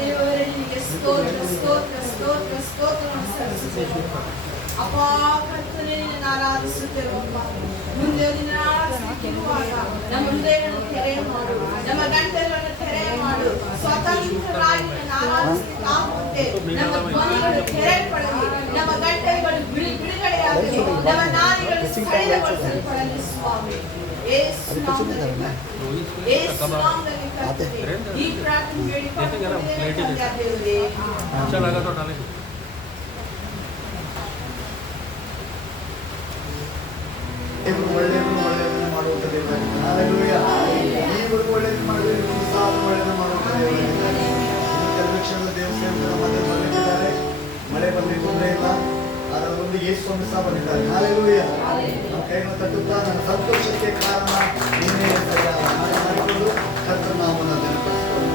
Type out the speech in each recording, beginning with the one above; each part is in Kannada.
ದೇವರಿಗೆ ಸ್ತೋತ್ರ ಸ್ತೋತ್ರ ಸ್ತೋತ್ರ ಸ್ತೋತ್ರವನ್ನು ಸಲ್ಲಿಸುತ್ತೇವಪ್ಪ. ಅಪ್ಪ ಕರ್ತನೇ ನಿನ್ನನ್ನು ಆರಾಧಿಸುತ್ತೇವಪ್ಪ. ಮುಂದೆ ನಿನ್ನ ಆರಾಧಿಸುತ್ತಿರುವಾಗ ನಮ್ಮ ಹೃದಯಗಳನ್ನು ತೆರೆ ಮಾಡು, ನಮ್ಮ ಗಂಟೆಗಳನ್ನು ತೆರೆ ಮಾಡು. ಸ್ವತಂತ್ರರಾಗಿ ನಿನ್ನನ್ನು ಆರಾಧಿಸಲಿಕ್ಕಾಗುವಂತೆ ನಮ್ಮ ಧ್ವನಿಗಳು ತೆರೆಯಲ್ಪಡಲಿ, ನಮ್ಮ ಗಂಟೆಗಳು ಬಿಡುಗಡೆಯಾಗಲಿ, ನಮ್ಮ ನಾಲಿಗಳು ಸ್ಥಳೀಯಗೊಳಿಸಲ್ಪಡಲಿ ಸ್ವಾಮಿ. ಯೇಸು ನಾಮದಲ್ಲಿ ಕರ್ತನೇ ಈ ಪ್ರಾರ್ಥನೆ ಬೇಡಿಕೊಂಡು ದೇವರೇ ಆಮೆನ್. ಒಳ್ಳೆಯದು ಮಾಡುವಂತ ದೇವರು ಒಳ್ಳೆಯದು ಮಾಡಿದರೆ ಒಳ್ಳೆಯದು ಮಾಡುವಂತ ಕೆಲವು ಕ್ಷಣದ ದೇವಸ್ಥಾನದ ಬಂದಿದ್ದಾರೆ. ಮಳೆ ಬಂದ್ರೆ ತೊಂದರೆ ಇಲ್ಲ, ಅದರ ಒಂದು ಯೇಸು ಸಹ ಬಂದಿದ್ದಾರೆ. ಹಾಲೆಲೂಯ. ನಮ್ಮ ಕೈಯನ್ನು ತಟ್ಟುತ್ತಾ ನನ್ನ ಸಂತೋಷಕ್ಕೆ ಕಾರಣ ನೀನೇ ಮಾಡಿಕೊಂಡು ಕರ್ತನ ನಾಮವನ್ನು ನೆನಪಿಸಿಕೊಂಡು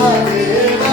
Hallelujah.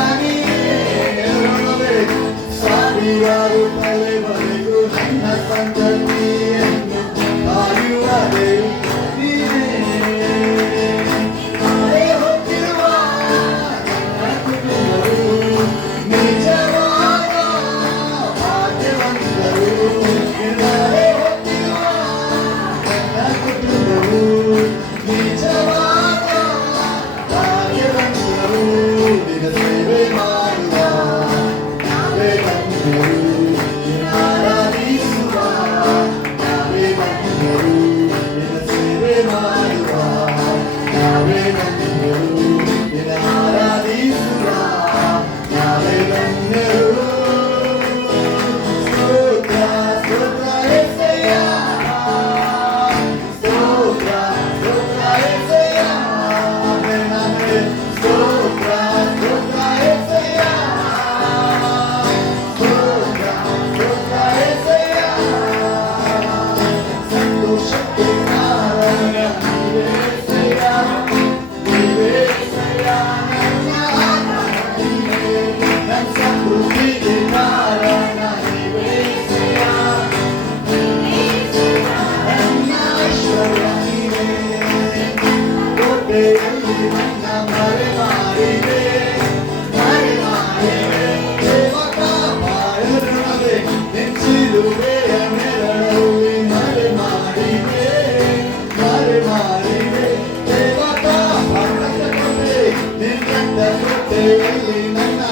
ಶಿಲುಬೆಯಲ್ಲಿ ನನ್ನ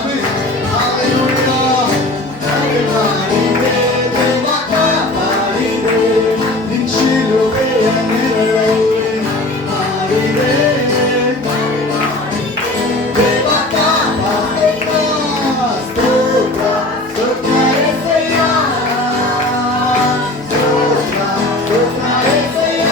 ಹಾಲೆಲೂಯಾ ಮಾಡಿದೆ ದೇವ ಕಾಪಾಡಿದೆ ನಿನ್ ಶಿಲುಬೆಯ ನೆರಳಲ್ಲಿ ಮಾಡಿದೆ ದೇವ ಕಾಪಾಡಿದ ಸ್ತೋತ್ರ ಸ್ತೋತ್ರ యేసయ్య ಸ್ತೋತ್ರ ಸ್ತೋತ್ರ యేసయ్య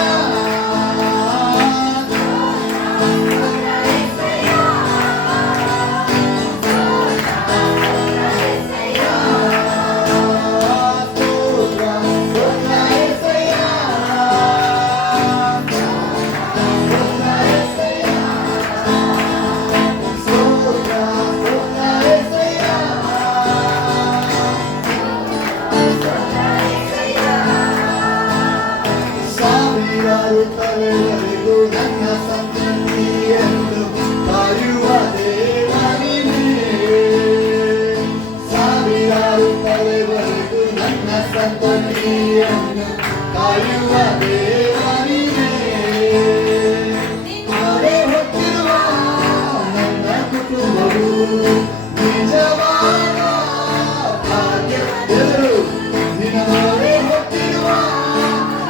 ಸಾವಿರಾರು ತಲೆವರೆಗೂ ನನ್ನ ಸಂತತಿಯನ್ನು ಕಾಯುವ ದೇವ ನೀನೇ. ಸಾವಿರಾರು ತಲೆವರೆಗೂ ನನ್ನ ಸಂತತಿಯನ್ನು ಕಾಯುವ ದೇವ ನೀನೇ. ಮೊರೆ ಹೊತ್ತಿರುವ ನನ್ನ ಕುಟುಂಬವು ನಿಜವಾದ ಭಾಗ್ಯ ದೇವರು ನಿನ್ನ ಮೊರೆ ಹೊತ್ತಿರುವ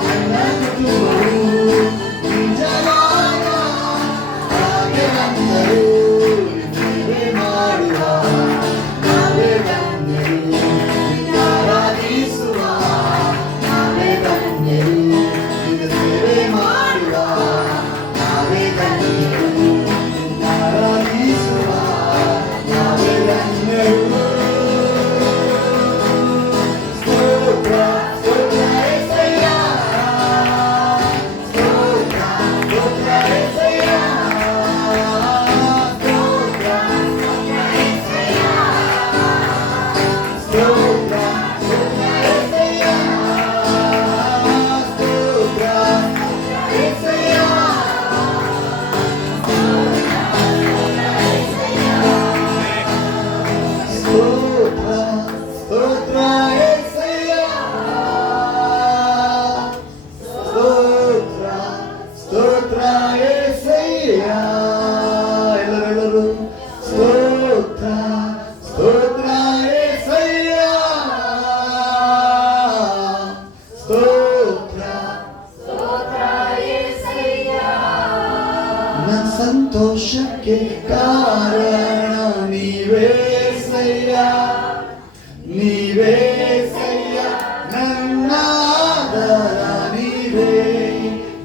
ನನ್ನ ಕುಟುಂಬವು ನಿಜವಾದ ಭಾಗ್ಯವಂತರು. ನೀವೇ ಮಾಡುವ ನಾವೇ ಧನ್ಯರು ನಿನ್ನ ಆರಾಧಿಸುವ ನಾವೇ ಧನ್ಯರು ನಿನ್ನ ಸೇವೆ ಮಾಡುವ ನಾವೇ ಧನ್ಯರು ನಿನ್ನ ಆರಾಧಿಸುವ ನಾವೇ ಧನ್ಯರು. ಸ್ತೋತ್ರ ಸ್ತೋತ್ರ యేసయ్య ಸ್ತೋತ್ರ ಸ್ತೋತ್ರ యేసయ్య ಸ್ತೋತ್ರ ಸ್ತೋತ್ರ యేసయ్య ಸ್ತೋತ್ರ ಸ್ತೋತ್ರ యేసయ్య ಸ್ತೋತ್ರ యేసయ్య ಸ್ತೋತ್ರ ಸ್ತೋತ್ರ యేసయ్య ಸ್ತೋತ್ರ ಸ್ತೋತ್ರ యేసయ్ಯ ಎಲ್ಲರೂ ಸ್ತೋತ್ರ ಸ್ತೋತ್ರ యేసయ్య ಸ್ತೋತ್ರ ನನ್ನ ಸಂತೋಷಕ್ಕೆ ಕಾರಣ ನೀವೇಸಯ್ಯ ನೀವೇಸಯ್ಯ ನನ್ನ ಆಧಾರ ನೀವೇ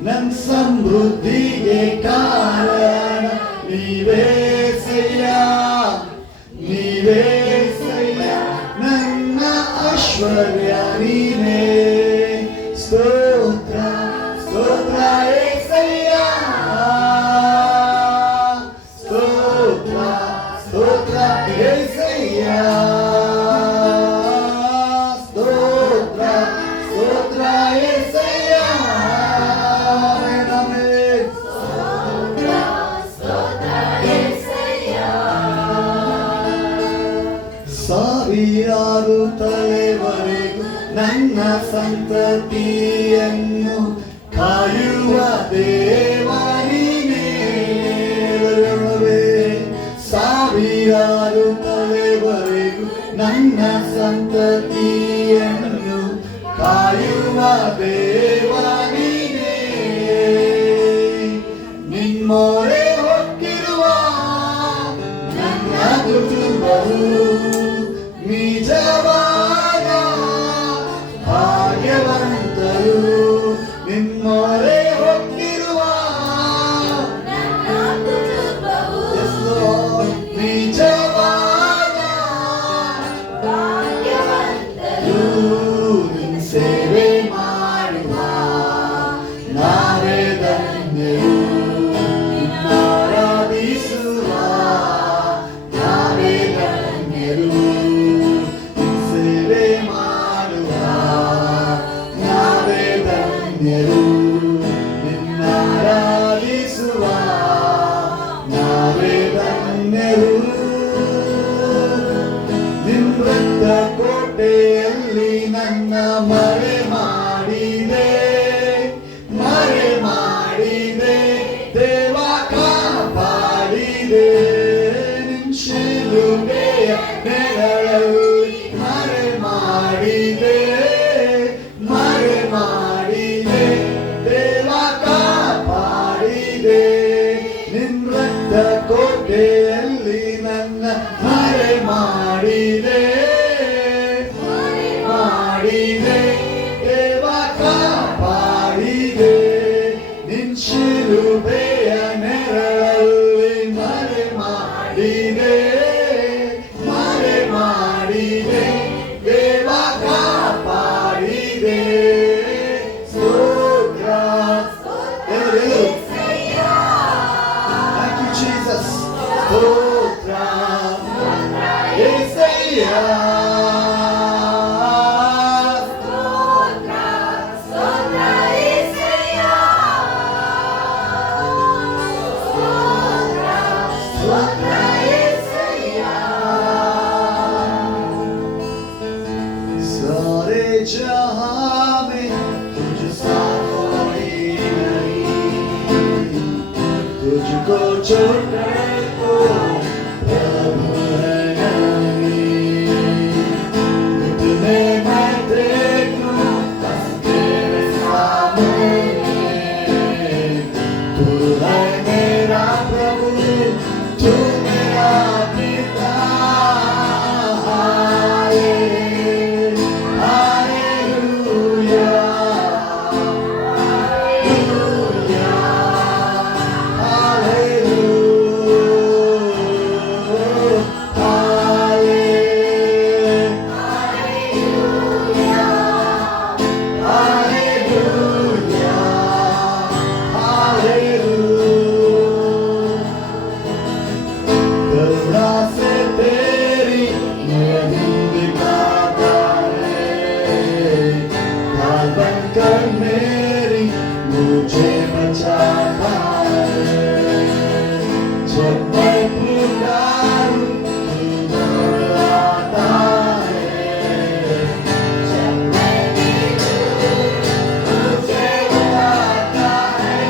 ನನ್ನ ಸಮೃದ್ಧಿಗೆ ಕಾರಣ ನೀವೇಸಯ್ಯ ನೀವೇಸಯ್ಯ ನನ್ನ ಐಶ್ವರ್ಯ ನೀನೇ. ಸ್ತೋತ್ರ ಸ್ತೋತ್ರ యేసయ్య ಸ್ತೋತ್ರ ಸ್ತೋತ್ರ యేసయ్య ಸ್ತೋತ್ರ ಸ್ತೋತ್ರ యేసయ్య ಆಮೆನ್. ಸಾವಿರಾರು ತಲೆವರೆಗೂ ನನ್ನ ಸಂತತಿಯನ್ನು ಕಾಯುವ ದೇವ ನೀನೇ. ಸಾವಿರಾರು ತಲೆವರೆಗೂ ನನ್ನ ಸಂತತಿಯನ್ನು ಕಾಯುವ ದೇವ ನೀನೇ. ನಿಮ್ಮೊರೆ ಹೊಕ್ಕಿರುವ ನನ್ನ ಕುಟುಂಬವು ನಿಜವಾದ ಭಾಗ್ಯವಂತರು. ನಿಮ್ಮೊರೆ ಹೊಕ್ಕಿರುವ ನಿಜವಾದ ನಿನ್ನ ಸೇವೆ ಮಾಡುವ ನಾವೇ ಧನ್ಯರು ನಿನ್ನ ಆರಾಧಿಸುವ ನಾವೇ ಧನ್ಯರು. ನೆರಳಲ್ಲಿ ಮರೆ ಮಾಡಿದೆ, ಮರೆ ಮಾಡಿದೆ, ದೇವ ಕಾಪಾಡಿದೆ. ನಿನ್ನ ರಕ್ತ ಕೋಟೆಯಲ್ಲಿ ನನ್ನ ಮರೆ ಮಾಡಿದೆ, ಮಾಡಿದೆ, ದೇವ ಕಾಪಾಡಿದೆ. ನಿನ್ ಶಿಲುಬೆಯ ನೆರಳಲ್ಲಿ ಮರೆ ಮಾಡಿದೆ, ಮರೆ ಮಾಡಿದೆ, ದೇವ ಕಾಪಾಡಿದೆ. ಸ್ತೋತ್ರ. ಎಲ್ಲರೂ Thank you, Jesus. ಸ್ತೋತ್ರ యేసయ్య. सारे जहां में तुझसा कोई नहीं, तुझको छोड़कर कोई प्रभु है नहीं. तुझने मैं देखूं बस तेरे सामने, तू है मेरा प्रभु, तू मेरा पिता. करुणा से तेरी नियत दिखाता है, ढाल बनकर मेरी मुझे बचाता है. जब मैं पुकारूं तू दौड़ आता है, जब मैं गिरूं मुझे उठाता है.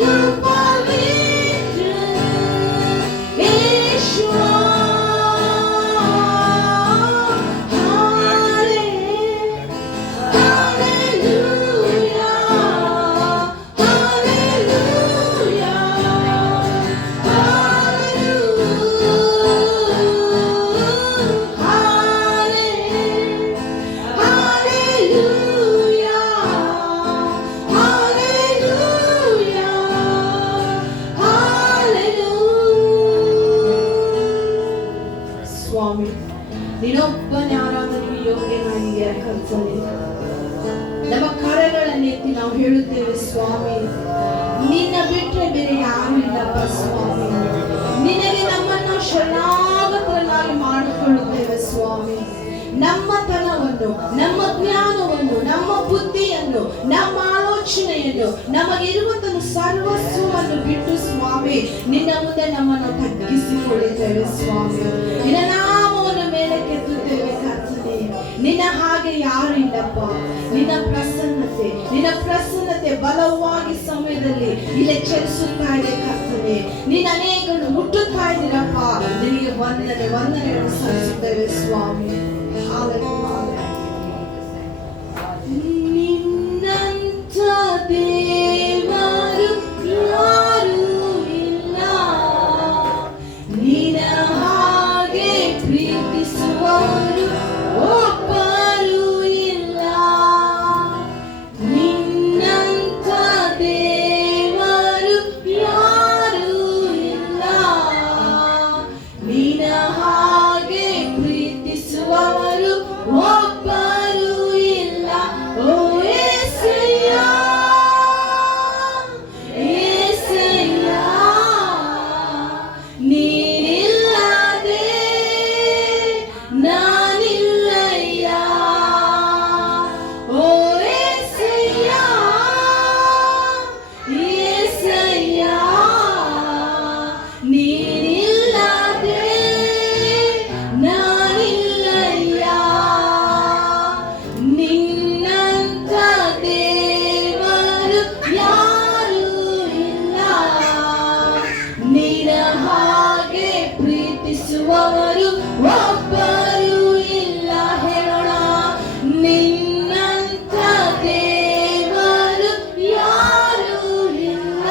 The ಬಿಟ್ಟರೆ ಬೇರೆ ಯಾರು ಇಲ್ಲಪ್ಪ ಸ್ವಾಮಿ. ನಿನಗೆ ನಮ್ಮನ್ನು ಶರಣಾಗತರನ್ನಾಗಿ ಮಾಡಿಕೊಳ್ಳುತ್ತೇವೆ ಸ್ವಾಮಿ. ನಮ್ಮತನವನ್ನು, ನಮ್ಮ ಜ್ಞಾನವನ್ನು, ನಮ್ಮ ಬುದ್ಧಿಯನ್ನು, ನಮ್ಮ ಆಲೋಚನೆಯನ್ನು, ನಮಗಿರುವಂತಹ ಸರ್ವಸ್ವವನ್ನು ಬಿಟ್ಟು ಸ್ವಾಮಿ ನಿನ್ನ ಮುಂದೆ ನಮ್ಮನ್ನು ತಗ್ಗಿಸಿಕೊಳ್ಳುತ್ತೇವೆ ಸ್ವಾಮಿ. ನಿನ್ನ ನಾಮವನ್ನು ಮೇಲೆ ಕೆತ್ತುತ್ತೇವೆ ಕರ್ತನೇ. ನಿನ್ನ ಹಾಗೆ ಯಾರು ಇಲ್ಲಪ್ಪ. ನಿನ್ನ ಪ್ರಸನ್ನತೆ ಬಲವಾಗಿ ಸಮಯದಲ್ಲಿ ಇಲ್ಲಿ ಚಲಿಸುತ್ತಾ ಇದೆ ಕರ್ತನೇ. ನಿನ್ನ ಅನೇಕರು ಮುಟ್ಟುತ್ತಾ ಇದ್ದೀರಪ್ಪ. ನಿನಗೆ ವಂದನೆಗಳನ್ನು ಸಲ್ಲಿಸುತ್ತೇವೆ ಸ್ವಾಮಿ. ನಿನ್ನಂಥ ದೇವರು ಯಾರೂ ಇಲ್ಲ, ನಿನ್ನ ಹಾಗೆ ಪ್ರೀತಿಸುವವರು ಒಬ್ಬರೂ ಇಲ್ಲ. ನಿನ್ನಂಥ ದೇವರು ಯಾರೂ ಇಲ್ಲ, ನಿನ್ನ ಹಾಗೆ ಪ್ರೀತಿಸುವವರು ಒಬ್ಬರೂ ಇಲ್ಲ. ಓ యేసయ్య, యేసయ్య, ನೀನಿಲ್ಲದೆ ನಾನಿಲ್ಲಯ್ಯ. ಓ యేసయ్య, యేసయ్య, ನೀನಿಲ್ಲದೆ ನಾನಿಲ್ಲಯ್ಯ. ನಿನ್ನಂಥ ದೇವರು ಯಾರೂ ಇಲ್ಲ, ನಿನ್ನ ಹಾಗೆ ಪ್ರೀತಿಸುವವರು ಒಬ್ಬರೂ ಇಲ್ಲ. ಹೇಳೋಣ, ನಿನ್ನಂಥ ದೇವರು ಯಾರೂ ಇಲ್ಲ,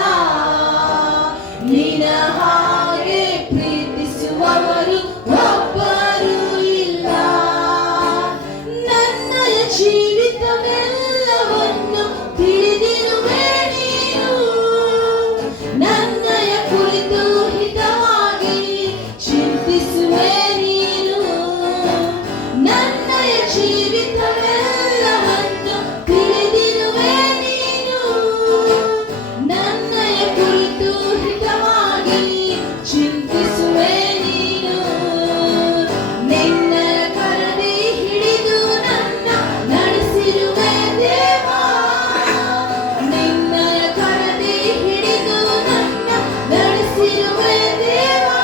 ನಿನ್ನ ಹಾಗೆ ಪ್ರೀತಿಸುವವರು ಒಬ್ಬರೂ ಇಲ್ಲ. ನನ್ನಯ ಜೀವಿತವೆಲ್ಲವನ್ನು ತಿಳಿದಿರುವೆ ನೀನು, ನನ್ನಯ ಕುರಿತು ಹಿತವಾಗಿ ಚಿಂತಿಸುವೆ ನೀನು. ನನ್ನಯ ಜೀವಿತವೆಲ್ಲವನ್ನು ತಿಳಿದಿರುವೆ ನೀನು, ನನ್ನಯ ಕುರಿತು ಹಿತವಾಗಿ ಚಿಂತಿಸುವೆ ನೀನು. ನಿನ್ನ ಕರದಿ ಹಿಡಿದು ನನ್ನ ನಡೆಸಿರುವೆ ದೇವಾ, ನಿನ್ನ ಕರದಿ ಹಿಡಿದು ನನ್ನ ನಡೆಸಿರುವೆ ದೇವಾ.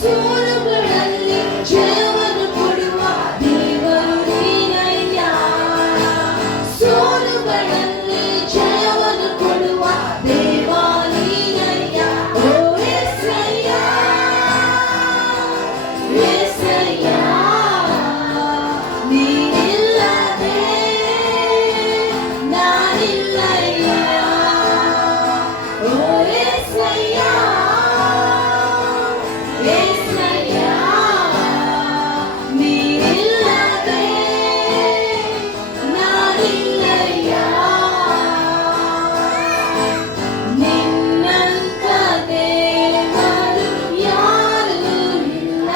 ಸೋಲುಗಳಲ್ಲಿ ಜಯವನ್ನು ಕೊಡುವ ದೇವರು ನೀನಯ್ಯ, ಸೋಲುಗಳಲ್ಲಿ ಜಯವನ್ನು ಕೊಡುವ ದೇವ ನೀನಯ್ಯ. ಓ యేసయ్య, యేసయ్ಯ, ನೀನಿಲ್ಲದೆ ನಾನಿಲ್ಲಯ್ಯ. ಓ యేసయ్య, యేసయ్ಯ, ನೀನಿಲ್ಲದೆ ನಾನಿಲ್ಲಯ್ಯ. ನಿನ್ನಂಥ ದೇವರು ಯಾರೂ ಇಲ್ಲ,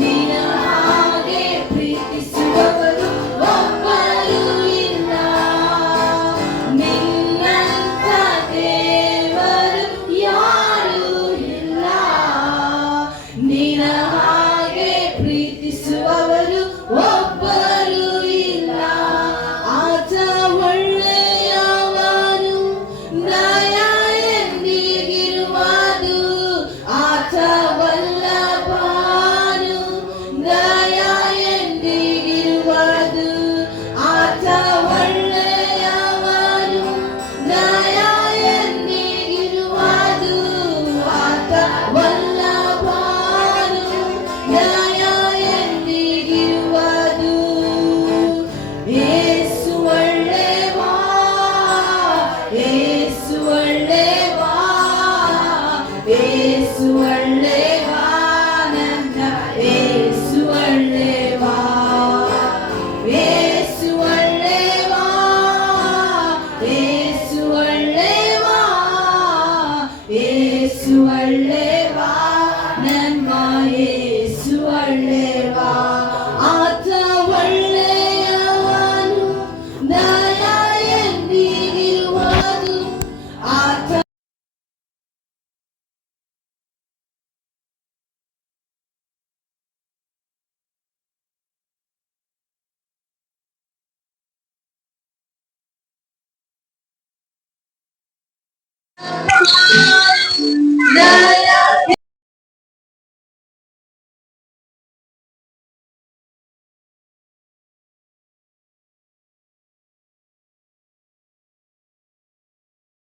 ನಿನ್ನ ಹಾಗೆ ಪ್ರೀತಿಸುವವರು ಒಬ್ಬರೂ ಇಲ್ಲ. ನಿನ್ನಂಥ ದೇವರು ಯಾರೂ ಇಲ್ಲ, ನಿನ್ನ ಹಾಗೆ ಪ್ರೀತಿಸುವವರು ಒಬ್ಬರೂ ಇಲ್ಲ. ಆತ ಒಳ್ಳೆಯವನು, ದಯ ಎಂದಿಗಿರುವುದು, ಆತ ವಲ್ಲಭನು, ದಯ ಎಂದಿಗಿರುವುದು. ಆತ ಒಳ್ಳೆಯವನು, ದಯ ಎಂದಿಗಿರುವುದು, ಆತ ವಲ್ಲಭನು, ದಯ ಎಂದಿಗಿರುವುದು. ಯೇಸು ಒಳ್ಳೆವಾ, ಯೇಸು ಒಳ್ಳೆವಾ, ಯೇಸು ಒಳ್ಳೆವಾ, ನನ್ನ ಯೇಸು ಒಳ್ಳೆವಾ. ಯೇಸು ಒಳ್ಳೆವಾ, ಯೇಸು ಒಳ್ಳೆವಾ, ಯೇಸು ಒಳ್ಳೆವಾ, ನಮ್ಮ ಯೇಸು ಒಳ್ಳೆವಾ. ಆತ ಒಳ್ಳೆಯವನು, ದಯ ಎಂದಿಗಿರುವುದು, Bye.